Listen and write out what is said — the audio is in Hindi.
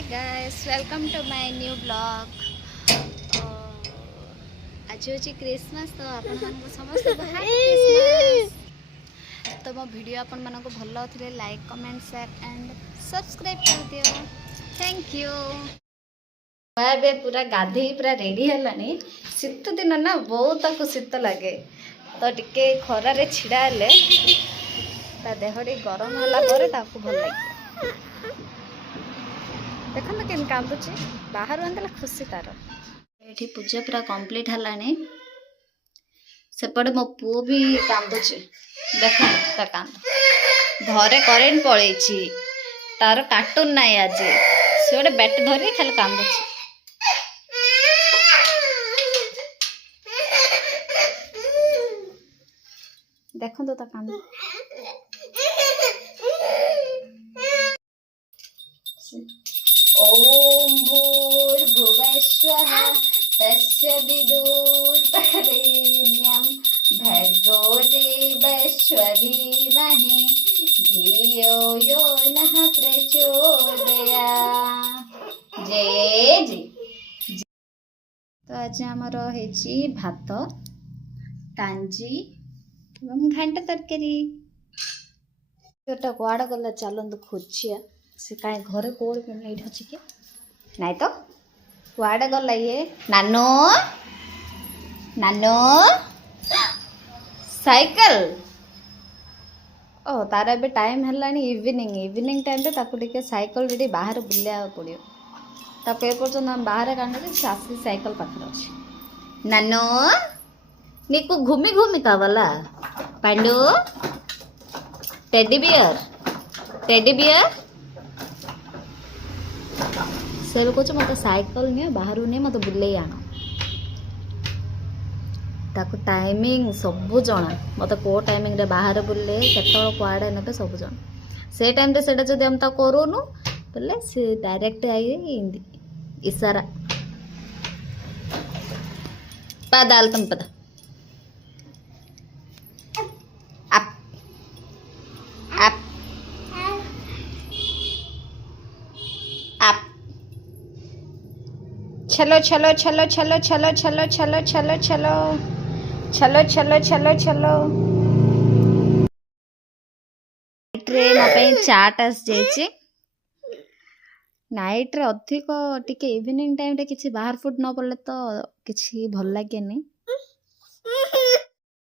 Hi guys welcome to my new blog. आज हूँ क्रिसमस तो आपण समस्त हैप्पी क्रिसमस। तो मो वीडियो आपण मानको भल लाଗୁଥିଲେ like comment share and subscribe कर दियो। Thank you. मैं पूरा गाधे पूरा रेडी है। शीत दिन ना बहुत शीत लगे तो टिके खरा रे छिड़ा ले देह गरम है भल लगे। देखो केन कांदुची बाहर आंदला खुशी तार ये पूजा पूरा कंप्लीट है। सेपटे मो पु भी कांदुची देख ता कांद घरे करेन्ट पड़े तार कार्टून नाई आज से गोटे बैट धरी खाली कांदुची। देखो तो ता कांद ओम भूर्भुवस्वः तस्य विदुर्वरेण्यं भर्गो देवस्य धीमहि धियो यो नः प्रचोदयात्। जय जी। तो आज आमर हेची भात कांजी एवं घांटा तरकारी। छोटा कुआड़ गला चलतु खोजिया से कहीं घरे कौड़ ये अच्छी कि नाई तो कुआड़े गला ये नानो नानो साइकिल ओ तार ए टाइम है इवनिंग इवनिंग टाइम रे ताको टिके साइकिल रे बाहर बुलिया पड़ो ताको ए पर्यटन बाहर कांडे से आसी साइकिल पाखर अच्छे। नानो नीकू घूमी घूमी का वाला पांडू टेडी बियर से कह मत साइकिल नि बाहर नहीं मत बुले आण ताको टाइमिंग सबू जना मत को टाइमिंग रे बाहर बुले केतल कुआड़े ने सब जना से टाइम रे सेटा जदि हम ता करूनु बोले से डायरेक्ट आई इशारा पदाल तुम पता चलो चलो चलो चलो चलो चलो चलो चलो चलो चलो चलो चलो चलो नाइट चाट आस जाइए। नाइट रे अधिक टिके इवनिंग टाइम रे किसी बाहर फूड न पड़े तो किसी भल लगे नहीं।